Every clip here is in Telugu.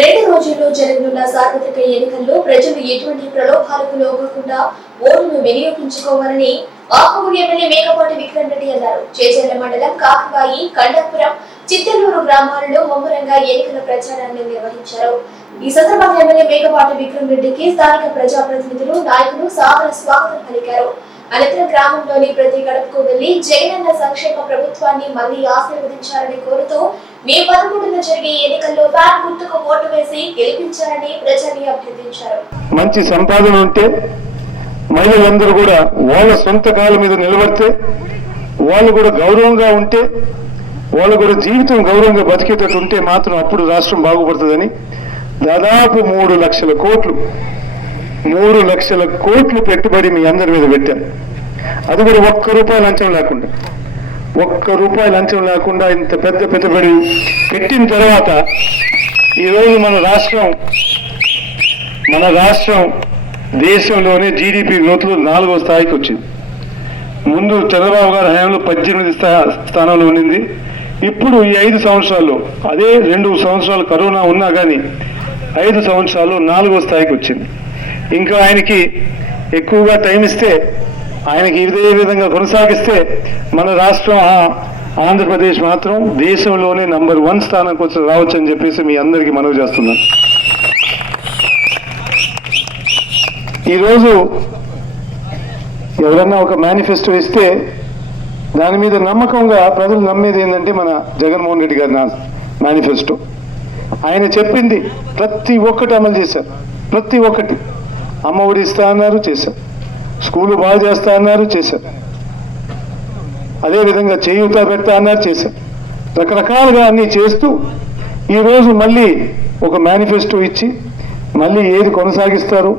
రెండు రోజుల్లో జరగనున్న సార్వత్రిక ఎన్నికల్లో ప్రజలు ఎటువంటి ప్రలోభాలకు లోకకుండా ఓటును వినియోగించుకోవాలని ఆకుమూరి ఎమ్మెల్యే మేకపాటి విక్రమ్ రెడ్డి అన్నారు. చేజర్ల మండలం కాకబాయి కండపురం చిత్తలూరు గ్రామాలలో ముమ్మరంగా ఎన్నికల ప్రచారాన్ని నిర్వహించారు. ఈ సందర్భంగా ఎమ్మెల్యే మేకపాటి విక్రమ్ రెడ్డికి స్థానిక ప్రజాప్రతినిధులు నాయకులు సాదర స్వాగతం పలికారు. అనంతరం గ్రామంలోని ప్రతి గడపకు వెళ్ళి జగనన్న సంక్షేమ ప్రభుత్వాన్ని మళ్ళీ ఆశీర్వదించాలని కోరుతూ మే పదమూడున జరిగే ఎన్నికల్లో ఫ్యాన్ గుర్తుకు ఓటు వేసి గెలిపించాలని ప్రజల్ని అభ్యర్థించారు. మంచి సంపాదన ఉంటే మహిళలందరూ కూడా వాళ్ళ సొంత కాళ్ళ మీద నిలబడితే వాళ్ళు కూడా గౌరవంగా ఉంటే వాళ్ళు కూడా జీవితం గౌరవంగా బతికేటట్టు ఉంటే మాత్రం అప్పుడు రాష్ట్రం బాగుపడుతుందని దాదాపు మూడు లక్షల కోట్లు మూడు లక్షల కోట్లు పెట్టుబడి మీ అందరి మీద పెట్టారు. అది కూడా ఒక్క రూపాయి లంచం లేకుండా. ఒక్క రూపాయి లంచం లేకుండా ఇంత పెద్ద పెట్టుబడి పెట్టిన తర్వాత ఈరోజు మన రాష్ట్రం మన రాష్ట్రం దేశంలోనే జీడిపి గ్రోత్లో నాలుగో స్థాయికి వచ్చింది. ముందు చంద్రబాబు గారి హయాంలో పద్దెనిమిది స్థా- స్థానంలో ఉండింది ఇప్పుడు ఈ ఐదు సంవత్సరాల్లో అదే రెండు సంవత్సరాలు కరోనా ఉన్నా కానీ ఐదు సంవత్సరాలు నాలుగో స్థాయికి వచ్చింది. ఇంకా ఆయనకి ఎక్కువగా టైం ఇస్తే ఆయనకి ఇదే విధంగా కొనసాగిస్తే మన రాష్ట్రం ఆంధ్రప్రదేశ్ మాత్రం దేశంలోనే నంబర్ వన్ స్థానానికి వచ్చి రావచ్చు అని చెప్పేసి మీ అందరికీ మనవి చేస్తున్నాను. ఈరోజు ఎవరన్నా ఒక మేనిఫెస్టో ఇస్తే దాని మీద నమ్మకంగా ప్రజలు నమ్మేది ఏంటంటే మన జగన్మోహన్ రెడ్డి గారి మేనిఫెస్టో ఆయన చెప్పింది ప్రతి ఒక్కటి అమలు చేశారు. ప్రతి ఒక్కటి. అమ్మ ఒడి ఇస్తా అన్నారు చేశారు. స్కూలు బాగా చేస్తా అన్నారు చేశారు. అదేవిధంగా చేయూత పెడతా అన్నారు చేశారు. రకరకాలుగా అన్నీ చేస్తూ ఈరోజు మళ్ళీ ఒక మేనిఫెస్టో ఇచ్చి మళ్ళీ ఏది కొనసాగిస్తారు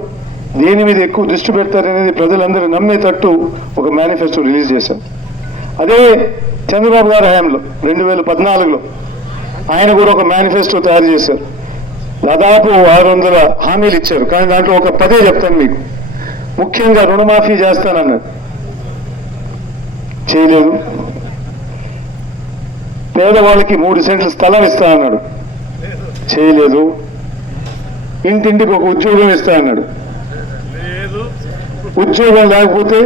దేని మీద ఎక్కువ దృష్టి పెడతారు అనేది ప్రజలందరూ నమ్మేటట్టు ఒక మేనిఫెస్టో రిలీజ్ చేశారు. అదే చంద్రబాబు గారి హయాంలో రెండు వేల పద్నాలుగులో ఆయన కూడా ఒక మేనిఫెస్టో తయారు చేశారు. దాదాపు ఆరు వందల హామీలు ఇచ్చారు. కానీ దాంట్లో ఒక పదే చెప్తాను మీకు. ముఖ్యంగా రుణమాఫీ చేస్తానన్నాడు. చేయలేదు పేదవాళ్ళకి మూడు సెంట్ల స్థలం ఇస్తా అన్నాడు. చేయలేదు. ఇంటింటికి ఒక ఉద్యోగం ఇస్తా అన్నాడు. ఉద్యోగం లేకపోతే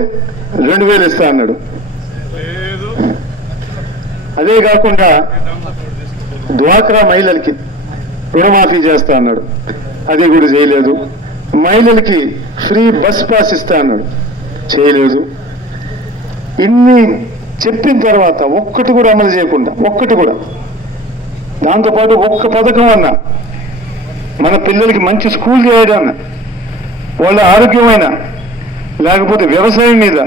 రెండు వేలు ఇస్తా అన్నాడు. అదే కాకుండా డ్వాక్రా మహిళలకి రుణమాఫీ చేస్తా అన్నాడు. అది కూడా చేయలేదు. మహిళలకి ఫ్రీ బస్ పాస్ ఇస్తా అన్నాడు చేయలేదు. ఇన్ని చెప్పిన తర్వాత ఒక్కటి కూడా అమలు చేయకుండా ఒక్కటి కూడా. దాంతోపాటు ఒక్క పథకం అన్నా. మన పిల్లలకి మంచి స్కూల్ చేయడం అన్న. వాళ్ళ ఆరోగ్యమైన లేకపోతే వ్యవసాయం మీద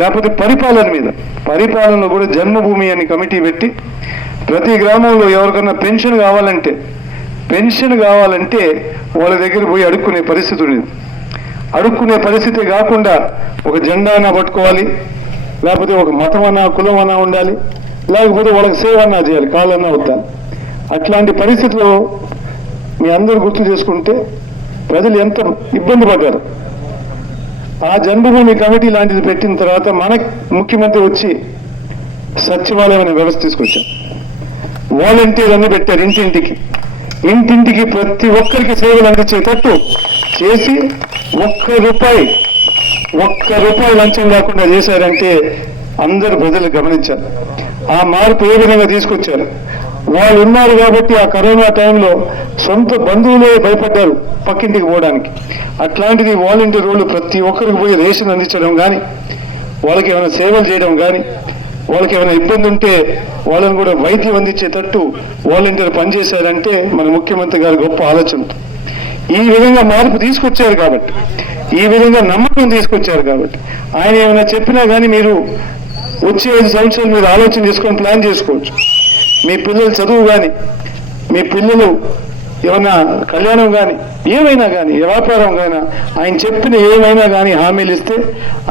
లేకపోతే పరిపాలన మీద. పరిపాలనలో కూడా జన్మభూమి అని కమిటీ పెట్టి ప్రతి గ్రామంలో ఎవరికన్నా పెన్షన్ కావాలంటే పెన్షన్ కావాలంటే వాళ్ళ దగ్గర పోయి అడుక్కునే పరిస్థితి ఉండేది. అడుక్కునే పరిస్థితి కాకుండా ఒక జెండా పట్టుకోవాలి లేకపోతే ఒక మతం అన్నా కులం అన్నా ఉండాలి లేకపోతే వాళ్ళకి సేవ అన్నా చేయాలి కాలన్నా వద్దాలి అట్లాంటి పరిస్థితిలో మీ అందరూ గుర్తు చేసుకుంటే ప్రజలు ఎంత ఇబ్బంది పడ్డారు. ఆ జన్మభూమి కమిటీ లాంటిది పెట్టిన తర్వాత మన ముఖ్యమంత్రి వచ్చి సచివాలయం అనే వ్యవస్థ తీసుకొచ్చాం వాలంటీర్ అన్ని పెట్టారు ఇంటింటికి. ఇంటింటికి ప్రతి ఒక్కరికి సేవలు అందించేటట్టు చేసి ఒక్క రూపాయి ఒక్క రూపాయి లంచం లేకుండా చేశారంటే అందరు ప్రజలు గమనించారు ఆ మార్పు ఏ విధంగా తీసుకొచ్చారు? వాళ్ళు ఉన్నారు కాబట్టి ఆ కరోనా టైంలో సొంత బంధువులే భయపడ్డారు పక్కింటికి పోవడానికి. అట్లాంటిది వాలంటీర్ వాళ్ళు ప్రతి ఒక్కరికి పోయి రేషన్ అందించడం కానీ వాళ్ళకి ఏమైనా సేవలు చేయడం కానీ వాళ్ళకి ఏమైనా ఇబ్బంది ఉంటే వాళ్ళని కూడా వైద్యం అందించేటట్టు వాలంటీర్ పనిచేశారంటే మన ముఖ్యమంత్రి గారి గొప్ప ఆలోచన. ఈ విధంగా మార్పు తీసుకొచ్చారు కాబట్టి ఈ విధంగా నమ్మకం తీసుకొచ్చారు కాబట్టి ఆయన ఏమైనా చెప్పినా కానీ మీరు వచ్చే ఐదు సంవత్సరాలు మీరు ఆలోచన చేసుకొని ప్లాన్ చేసుకోవచ్చు. మీ పిల్లల చదువు కానీ మీ పిల్లలు ఏమైనా కళ్యాణం కానీ ఏమైనా కానీ వ్యాపారం కానీ ఆయన చెప్పిన ఏమైనా కానీ హామీలు ఇస్తే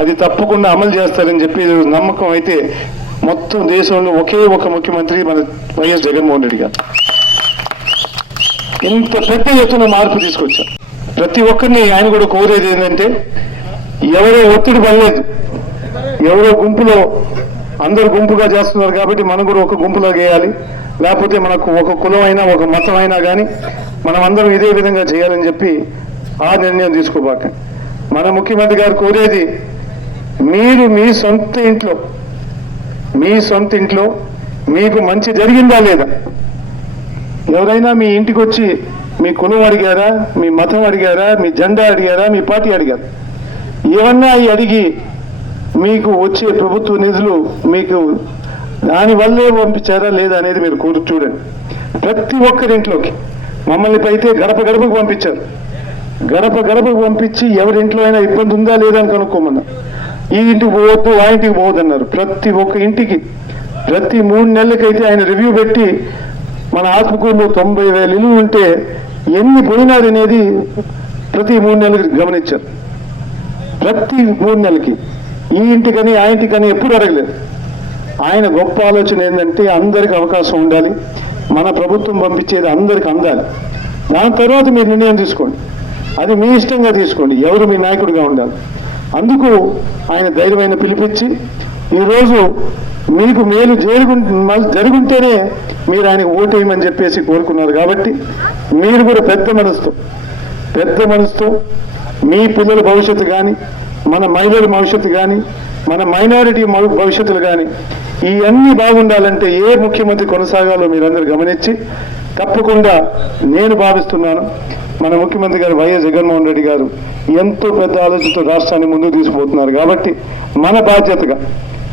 అది తప్పకుండా అమలు చేస్తారని చెప్పి నమ్మకం అయితే మొత్తం దేశంలో ఒకే ఒక ముఖ్యమంత్రి మన వైఎస్ జగన్మోహన్ రెడ్డి గారు. ఇంత పెద్ద ఎత్తున మార్పు తీసుకొచ్చారు. ప్రతి ఒక్కరిని ఆయన కూడా కోరేది ఏంటంటే ఎవరో ఒత్తిడి పడలేదు. ఎవరో గుంపులో అందరు గుంపుగా చేస్తున్నారు కాబట్టి మనం కూడా ఒక గుంపులో గేయాలి లేకపోతే మనకు ఒక కులం అయినా ఒక మతం అయినా కానీ మనం అందరం ఇదే విధంగా చేయాలని చెప్పి ఆ నిర్ణయం తీసుకోబాక. మన ముఖ్యమంత్రి గారు కోరేది మీరు మీ సొంత ఇంట్లో మీ సొంత ఇంట్లో మీకు మంచి జరిగిందా లేదా? ఎవరైనా మీ ఇంటికి వచ్చి మీ కులం అడిగారా మీ మతం అడిగారా మీ జెండా అడిగారా మీ పార్టీ అడిగారు? ఏమన్నా అవి అడిగి మీకు వచ్చే ప్రభుత్వ నిధులు మీకు దానివల్లే పంపించారా లేదా అనేది మీరు కూర్చు చూడండి. ప్రతి ఒక్కరి ఇంట్లోకి మమ్మల్ని అయితే గడప గడపకు పంపించారు. గడప గడపకు పంపించి ఎవరింట్లో అయినా ఇబ్బంది ఉందా లేదా అని కనుక్కోమన్నా ఈ ఇంటికి పోవద్దు ఆ ఇంటికి పోవద్దు అన్నారు. ప్రతి ఒక్క ఇంటికి ప్రతి మూడు నెలలకైతే ఆయన రివ్యూ పెట్టి మన ఆత్మకూరులో తొంభై వేల ఇల్లు ఉంటే ఎన్ని పోయినారు అనేది ప్రతి మూడు నెలలకి గమనించారు. ప్రతి మూడు నెలలకి. ఈ ఇంటికని ఆ ఇంటికని ఎప్పుడు అడగలేదు. ఆయన గొప్ప ఆలోచన ఏంటంటే అందరికి అవకాశం ఉండాలి. మన ప్రభుత్వం పంపించేది అందరికి అందాలి. దాని తర్వాత మీరు నిర్ణయం తీసుకోండి. అది మీ ఇష్టంగా తీసుకోండి. ఎవరు మీ నాయకుడిగా ఉండాలి. అందుకు ఆయన ధైర్యమైన పిలిపించి ఈరోజు మీకు మేలు జరుగు జరుగుంటేనే మీరు ఆయనకు ఓటేయమని చెప్పేసి కోరుకున్నారు కాబట్టి మీరు కూడా పెద్ద మనసుతో పెద్ద మనసుతో మీ పిల్లల భవిష్యత్తు కానీ మన మహిళల భవిష్యత్తు కానీ మన మైనారిటీ భవిష్యత్తులు కానీ ఇవన్నీ బాగుండాలంటే ఏ ముఖ్యమంత్రి కొనసాగాలో మీరందరూ గమనించి తప్పకుండా నేను భావిస్తున్నాను. మన ముఖ్యమంత్రి గారు వైఎస్ జగన్మోహన్ రెడ్డి గారు ఎంతో పెద్ద ఆలోచనతో రాష్ట్రాన్ని ముందుకు తీసుకుపోతున్నారు. కాబట్టి మన బాధ్యతగా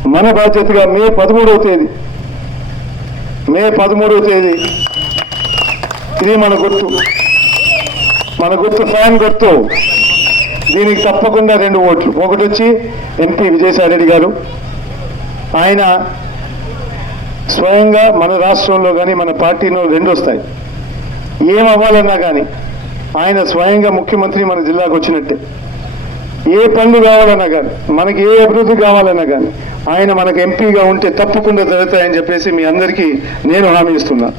మన బాధ్యతగా మే పదమూడవ తేదీ మే పదమూడవ తేదీ ఇది మన గుర్తు. మన గుర్తు ఫ్యాన్ గుర్తు. దీనికి తప్పకుండా రెండు ఓట్లు. ఒకటి వచ్చి ఎంపీ విజయసాయి రెడ్డి గారు ఆయన స్వయంగా మన రాష్ట్రంలో కానీ మన పార్టీలో రెండు వస్తాయి. ఏం అవ్వాలన్నా కానీ ఆయన స్వయంగా ముఖ్యమంత్రి మన జిల్లాకు వచ్చినట్టే. ఏ పనులు కావాలన్నా కానీ మనకి ఏ అభివృద్ధి కావాలన్నా కానీ ఆయన మనకు ఎంపీగా ఉంటే తప్పకుండా జరుగుతాయని చెప్పేసి మీ అందరికీ నేను హామీ ఇస్తున్నా.